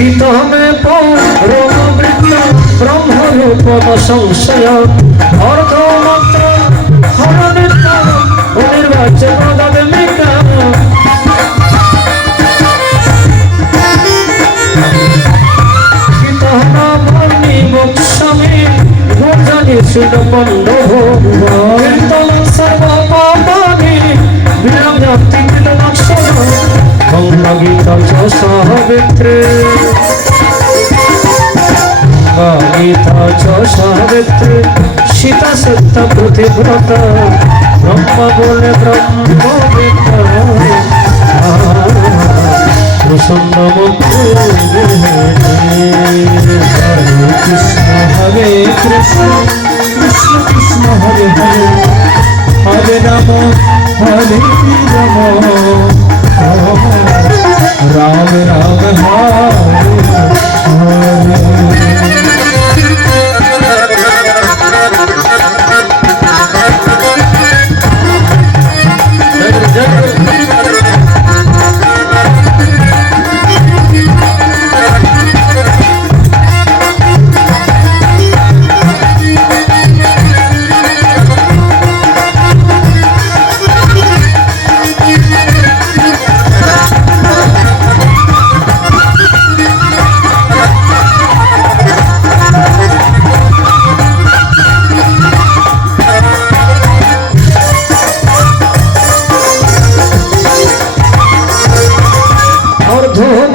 গীতমে পৌরবৃত্ত ব্রহ্মরূপ সংশয়। অর্ধমাত্র হরনিত্য অনির্বাচন দাদমিকা গীতমা মর্ণি মোক্ষমে ভোজনী সুদপন্ড ভোগ। সাবিত্রে। গীতা চ সাবিত্রী। সীতা সত্য প্রতিব্রত। ব্রহ্ম বলে ব্রহ্ম প্রসন্ন কৃষ্ণ হরে কৃষ্ণ। কৃষ্ণ কৃষ্ণ হরে হরে। হরে রাম হরে রাম।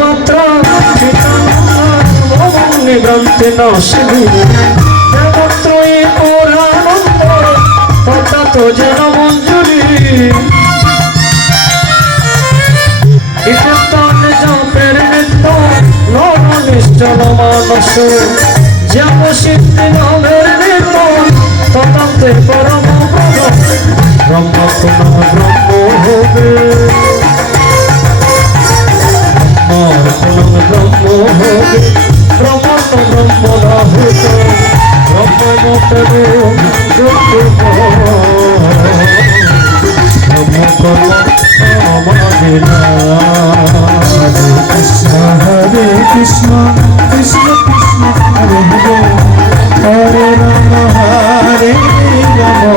অর্ধমাত্রা নিগন্তে নাশিনী দেবত্রয়ী পুরানন্দ, তথা তো যেন মঞ্জুরি। মানস। যেম সিদ্ধি নমের নিত্য, তথান্তে পরম ব্রহ্ম ব্রহ্ম। কৃষ্ণ হরে কৃষ্ণ কৃষ্ণ কৃষ্ণ হরে হরে হরে রাম হরে রাম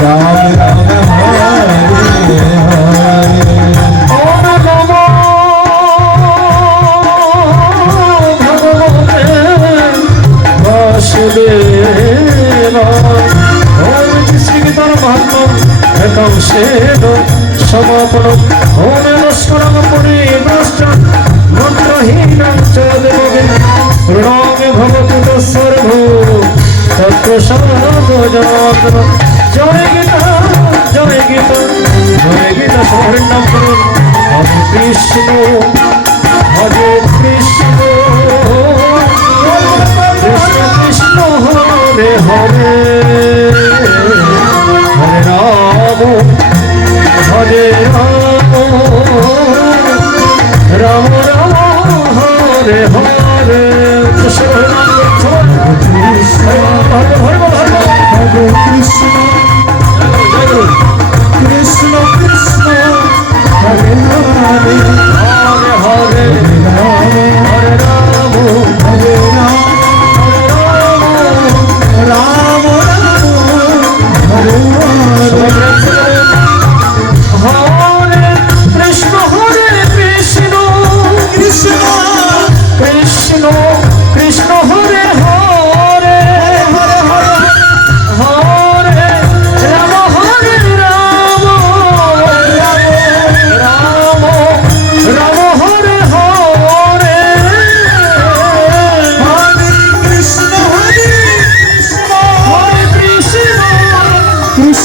রাম রাম হরে হরে সমাপন। ওম নস্করম পরিব্রষ্ট মন্ত্রহীনং চ দেবগে রণে ভবতু সর্ব তত্র সর্বজনার্দন জয় হরে হরে